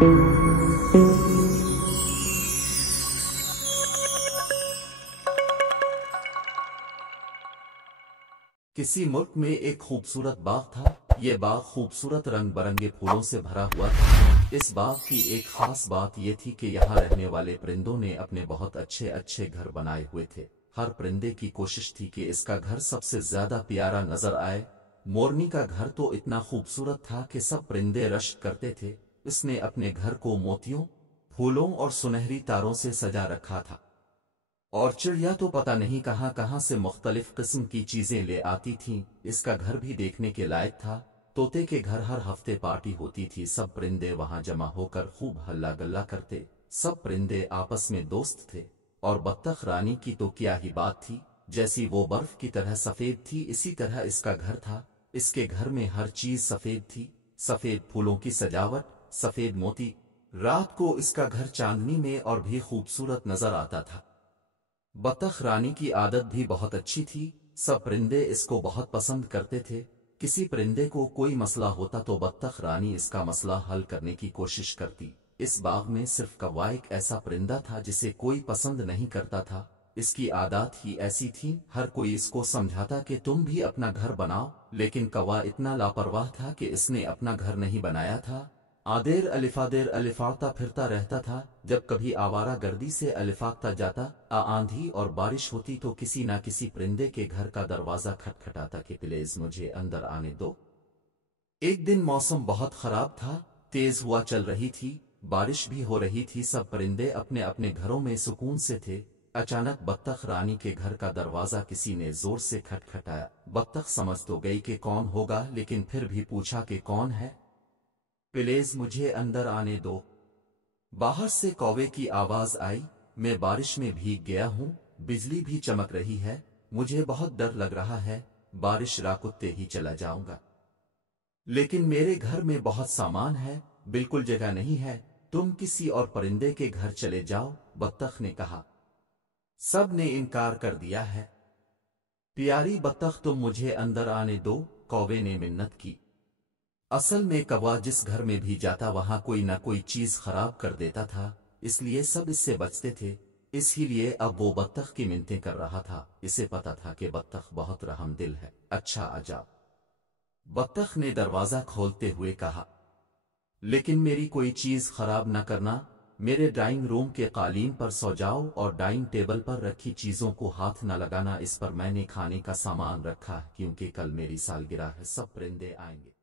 किसी मुल्क में एक खूबसूरत बाग था। ये बाग खूबसूरत रंग बरंगे फूलों से भरा हुआ था। इस बाग की एक खास बात ये थी कि यहाँ रहने वाले परिंदों ने अपने बहुत अच्छे अच्छे घर बनाए हुए थे। हर परिंदे की कोशिश थी कि इसका घर सबसे ज्यादा प्यारा नजर आए। मोरनी का घर तो इतना खूबसूरत था कि सब परिंदे रश्क करते थे। इसने अपने घर को मोतियों, फूलों और सुनहरी तारों से सजा रखा था। और चिड़िया तो पता नहीं कहाँ कहाँ से मुख्तलिफ किस्म की चीजें ले आती थीं। इसका घर भी देखने के लायक था। तोते के घर हर हफ्ते पार्टी होती थी। सब परिंदे वहां जमा होकर खूब हल्ला गल्ला करते। सब परिंदे आपस में दोस्त थे। और बत्तख रानी की तो क्या ही बात थी। जैसी वो बर्फ की तरह सफेद थी, इसी तरह इसका घर था। इसके घर में हर चीज सफेद थी। सफेद फूलों की सजावट, सफेद मोती। रात को इसका घर चांदनी में और भी खूबसूरत नजर आता था। बत्तख रानी की आदत भी बहुत अच्छी थी। सब परिंदे इसको बहुत पसंद करते थे। किसी परिंदे को कोई मसला होता तो बत्तख रानी इसका मसला हल करने की कोशिश करती। इस बाग में सिर्फ कौवा एक ऐसा परिंदा था जिसे कोई पसंद नहीं करता था। इसकी आदत ही ऐसी थी, हर कोई इसको समझाता कि तुम भी अपना घर बनाओ, लेकिन कौवा इतना लापरवाह था कि इसने अपना घर नहीं बनाया था। आदेर अलिफाता फिरता रहता था। जब कभी आवारा गर्दी से अलिफाता जाता, आंधी और बारिश होती तो किसी ना किसी परिंदे के घर का दरवाजा खटखटाता कि प्लीज मुझे अंदर आने दो। एक दिन मौसम बहुत खराब था। तेज हवा चल रही थी, बारिश भी हो रही थी। सब परिंदे अपने अपने घरों में सुकून से थे। अचानक बत्तख रानी के घर का दरवाजा किसी ने जोर से खटखटाया। बत्तख समझ तो गई कि कौन होगा, लेकिन फिर भी पूछा कि कौन है, प्लीज मुझे अंदर आने दो। बाहर से कौवे की आवाज आई, मैं बारिश में भीग गया हूँ, बिजली भी चमक रही है, मुझे बहुत डर लग रहा है, बारिश राकुत्ते ही चला जाऊंगा। लेकिन मेरे घर में बहुत सामान है, बिल्कुल जगह नहीं है, तुम किसी और परिंदे के घर चले जाओ, बत्तख ने कहा। सब ने इनकार कर दिया है। प्यारी बत्तख तुम मुझे अंदर आने दो, कौवे ने मिन्नत की। असल में कौवा जिस घर में भी जाता वहां कोई ना कोई चीज खराब कर देता था, इसलिए सब इससे बचते थे। इसीलिए अब वो बत्तख की मिन्नतें कर रहा था। इसे पता था कि बत्तख बहुत रहमदिल है। अच्छा आजा, बत्तख ने दरवाजा खोलते हुए कहा, लेकिन मेरी कोई चीज खराब न करना। मेरे ड्राइंग रूम के कालीन पर सो जाओ और डाइनिंग टेबल पर रखी चीजों को हाथ न लगाना। इस पर मैंने खाने का सामान रखा है, क्योंकि कल मेरी सालगिरह है, सब परिंदे आएंगे।